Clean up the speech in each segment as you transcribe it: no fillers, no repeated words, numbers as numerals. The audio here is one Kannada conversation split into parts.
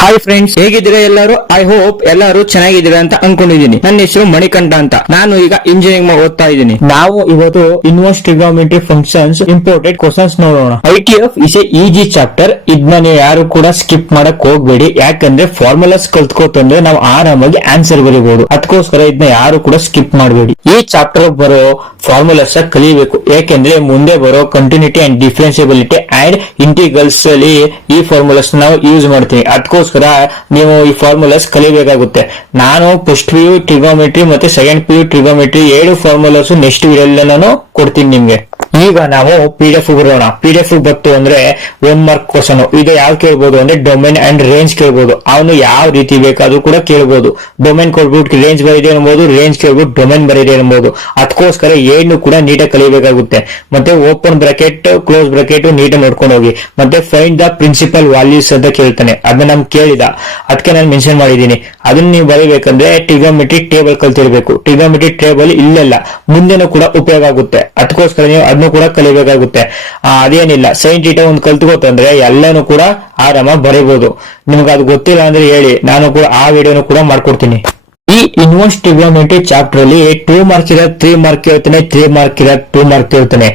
ಹಾಯ್ ಫ್ರೆಂಡ್ಸ್, ಹೇಗಿದ್ದೀರಾ ಎಲ್ಲರೂ? ಐ ಹೋಪ್ ಎಲ್ಲರೂ ಚೆನ್ನಾಗಿದ್ದೀರಾ ಅಂತ ಅನ್ಕೊಂಡಿದ್ದೀನಿ. ನನ್ನ ಹೆಸರು ಮಣಿಕಂಠ ಅಂತ. ನಾನು ಈಗ ಇಂಜಿನಿಯರಿಂಗ್ ಓದ್ತಾ ಇದ್ದೀನಿ. ನಾವು ಇವತ್ತು ಇನ್ವರ್ಸ್ ಟ್ರಿಗೊಮೆಟ್ರಿ ಫಂಕ್ಷನ್ಸ್ ಇಂಪೋರ್ಟೆಡ್ ಕ್ವಶನ್ಸ್ ನೋಡೋಣ. ITF is A easy chapter. ಇದನ್ನ ನೀವು ಯಾರು ಕೂಡ ಸ್ಕಿಪ್ ಮಾಡಕ್ ಹೋಗ್ಬೇಡಿ, ಯಾಕಂದ್ರೆ ಫಾರ್ಮುಲಾಸ್ ಕಲ್ತ್ಕೋತಂದ್ರೆ ನಾವು ಆರಾಮಾಗಿ ಆನ್ಸರ್ ಬರೀಬಹುದು. ಅದಕ್ಕೋಸ್ಕರ ಇದನ್ನ ಯಾರು ಕೂಡ ಸ್ಕಿಪ್ ಮಾಡಬೇಡಿ. ಈ ಚಾಪ್ಟರ್ ಬರೋ ಫಾರ್ಮುಲಾಸ್ ಕಲಿಬೇಕು, ಯಾಕೆಂದ್ರೆ ಮುಂದೆ ಬರೋ continuity and differentiability and integrals ಅಲ್ಲಿ ಈ ಫಾರ್ಮುಲಾಸ್ ನಾವು ಯೂಸ್ ಮಾಡ್ತೀವಿ. ಅದಕ್ಕೋಸ್ಕರ ನೀವು ಈ ಫಾರ್ಮುಲಾಸ್ ಕಲಿಬೇಕಾಗುತ್ತೆ. ನಾನು ಫಸ್ಟ್ PU ಟ್ರಿಗೊಮೆಟ್ರಿ ಮತ್ತೆ second PU ಟ್ರಿಗೊಮೆಟ್ರಿ 7 formulas next video ನಾನು ಕೊಡ್ತೀನಿ ನಿಮ್ಗೆ. ಈಗ ನಾವು PDF ಬರೋಣ. PDF ಬತ್ತು ಅಂದ್ರೆ 1 ಮಾರ್ಕ್ ಕ್ವಶನ್. ಇದು ಯಾವ ಕೇಳ್ಬೋದು ಅಂದ್ರೆ ಡೊಮೈನ್ ಅಂಡ್ ರೇಂಜ್ ಕೇಳ್ಬೋದು. ಅವನು ಯಾವ ರೀತಿ ಬೇಕಾದ್ರೂ ಕೂಡ ಕೇಳ್ಬೋದು. ಡೊಮೈನ್ ಕೊಡ್ಬಿಟ್ಟು ರೇಂಜ್ ಬರೀದೆ ಅನ್ಬೋದು, ರೇಂಜ್ ಕೇಳ್ಬಿಟ್ಟು ಡೊಮೈನ್ ಬರೀದೆ ಅನ್ಬೋದು. ಅದಕ್ಕೋಸ್ಕರ ಏನು ಕೂಡ ನೀಟಾಗಿ ಕಲಿಬೇಕಾಗುತ್ತೆ. ಮತ್ತೆ ಓಪನ್ ಬ್ರಾಕೆಟ್ ಕ್ಲೋಸ್ ಬ್ರಾಕೆಟ್ ನೀಟಾಗಿ ನೋಡ್ಕೊಂಡು ಹೋಗಿ. ಮತ್ತೆ ಫೈಂಡ್ ದ ಪ್ರಿನ್ಸಿಪಲ್ ವ್ಯಾಲ್ಯೂಸ್ ಅಂತ ಕೇಳ್ತಾನೆ, ಅದನ್ನ ನಮ್ಗೆ ಕೇಳಿದ, ಅದಕ್ಕೆ ನಾನು ಮೆನ್ಷನ್ ಮಾಡಿದ್ದೀನಿ. ಅದನ್ನ ನೀವು ಬರೀಬೇಕಂದ್ರೆ ಟ್ರಿಗೊಮೆಟ್ರಿ ಟೇಬಲ್ ಕಲ್ತಿರ್ಬೇಕು. ಟ್ರಿಗೊಮೆಟ್ರಿ ಟೇಬಲ್ ಇಲ್ಲೆಲ್ಲ ಮುಂದೆನೂ ಕೂಡ ಉಪಯೋಗ ಆಗುತ್ತೆ. ಅದಕ್ಕೋಸ್ಕರ ನೀವು ಅದನ್ನು ಕೂಡ ಕಲಿಬೇಕಾಗುತ್ತೆ. ಅದೇನಿಲ್ಲ, ಸೈನ್ ಥೀಟಾ ಒಂದು ಕಲ್ತ್ಕೋತಂದ್ರೆ ಎಲ್ಲಾನು ಕೂಡ ಆರಾಮಾಗಿ ಬರೀಬಹುದು. ನಿಮ್ಗೆ ಅದು ಗೊತ್ತಿಲ್ಲ ಅಂದ್ರೆ ಹೇಳಿ, ನಾನು ಕೂಡ ಆ ವಿಡಿಯೋನು ಕೂಡ ಮಾಡ್ಕೊಡ್ತೀನಿ. ಈ ಇನ್ವರ್ಸ್ ಟ್ರಿಗೊಮೆಟ್ರಿ ಚಾಪ್ಟರ್ ಅಲ್ಲಿ 2 ಮಾರ್ಕ್ ಇರೋ 3 ಮಾರ್ಕ್ ಕೇಳ್ತಾನೆ, 3 ಮಾರ್ಕ್ ಇರೋ 2 ಮಾರ್ಕ್ ಕೇಳ್ತಾನೆ.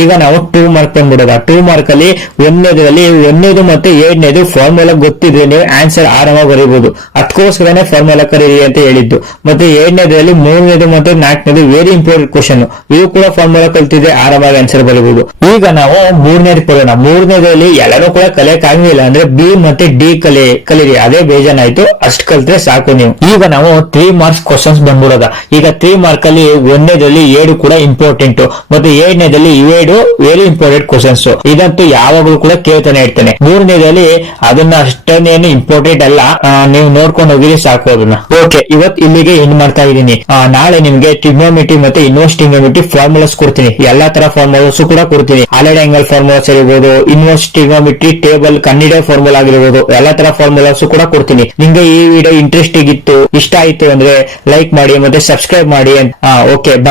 ಈಗ ನಾವು 2 ಮಾರ್ಕ್ ಬಂದ್ಬಿಡೋದ. 2 ಮಾರ್ಕ್ ಅಲ್ಲಿ ಒಂದನೇದು ಮತ್ತೆ 7ನೇದು ಫಾರ್ಮುಲಾ ಗೊತ್ತಿದ್ರೆ ನೀವು ಆನ್ಸರ್ ಆರಾಮಾಗಿ ಬರೀಬಹುದು. ಅದಕ್ಕೋಸ್ಕರನೇ ಫಾರ್ಮುಲಾ ಕರೀರಿ ಅಂತ ಹೇಳಿದ್ದು. ಮತ್ತೆ 7ನೇದ್ರಲ್ಲಿ 3ನೇದು ಮತ್ತೆ 4ನೇದು ವೆರಿ ಇಂಪಾರ್ಟೆಂಟ್ ಕ್ವಶನ್. ಇದು ಕೂಡ ಫಾರ್ಮುಲಾ ಕಲ್ತಿದ್ರೆ ಆರಾಮಾಗಿ ಆನ್ಸರ್ ಬರೀಬಹುದು. ಈಗ ನಾವು 3ನೇದು ಬರೋಣ. 3ನೇದ್ರಲ್ಲಿ ಎಲ್ಲರೂ ಕೂಡ ಕಲಿಯಕ್ ಆಗಿಲ್ಲ ಅಂದ್ರೆ B ಮತ್ತೆ D ಕಲೀರಿ. ಅದೇ ಬೇಜಾನಾಯ್ತು, ಅಷ್ಟು ಕಲ್ತ್ರೆ ಸಾಕು ನೀವು. ಈಗ ನಾವು 3 ಮಾರ್ಕ್ಸ್ ಕ್ವಶನ್ಸ್ ಬಂದ್ಬಿಡೋದ. ಈಗ 3 ಮಾರ್ಕ್ ಅಲ್ಲಿ 1ನೇದ್ರಲ್ಲಿ 7 ಕೂಡ ಇಂಪಾರ್ಟೆಂಟ್, ಮತ್ತೆ 7ನೇದ್ರಲ್ಲಿ 7 ವೆರಿ ಇಂಪಾರ್ಟೆಂಟ್ ಕ್ವಶನ್ಸ್. ಇದಂತೂ ಯಾವಾಗಲೂ ಕೂಡ ಕೇಳ್ತಾನೆ ಇರ್ತಾನೆ. 3ನೇದ್ರಲ್ಲಿ ಅದನ್ನ ಅಷ್ಟೇನೇನು ಇಂಪಾರ್ಟೆಂಟ್ ಅಲ್ಲ, ನೀವು ನೋಡ್ಕೊಂಡು ಹೋಗಿರಿ ಸಾಕು ಅದನ್ನ. ಓಕೆ, ಇವತ್ತು ಇಲ್ಲಿಗೆ ಎಂಡ್ ಮಾಡ್ತಾ ಇದ್ದೀನಿ. ನಾಳೆ ನಿಮ್ಗೆ ಟ್ರಿಗೊಮೆಟ್ರಿ ಮತ್ತೆ ಇನ್ವರ್ಸ್ ಟ್ರಿಗೊಮೆಟ್ರಿ ಫಾರ್ಮುಲಾಸ್ ಕೊಡ್ತೀನಿ. ಎಲ್ಲಾ ತರ ಫಾರ್ಮುಲಾಸ್ ಕೂಡ ಕೊಡ್ತೀನಿ. ಆಲ್ರೆಡಿ ಆಂಗಲ್ ಫಾರ್ಮುಲಾಸ್ ಇರಬಹುದು, ಇನ್ವರ್ಸ್ ಟ್ರಿಗೊಮೆಟ್ರಿ ಟೇಬಲ್ ಕನ್ನಡ ಫಾರ್ಮುಲಾ ಆಗಿರಬಹುದು, ಎಲ್ಲಾ ತರ ಫಾರ್ಮುಲಾಸ್ ಕೂಡ ಕೊಡ್ತೀನಿ. ನಿಮ್ಗೆ ಈ ವಿಡಿಯೋ ಇಂಟ್ರೆಸ್ಟಿಂಗ್ ಇತ್ತು, ಇಷ್ಟ ಆಯ್ತು ಅಂದ್ರೆ ಲೈಕ್ ಮಾಡಿ ಮತ್ತೆ ಸಬ್ಸ್ಕ್ರೈಬ್ ಮಾಡಿ. ಓಕೆ, ಬಾಯ್.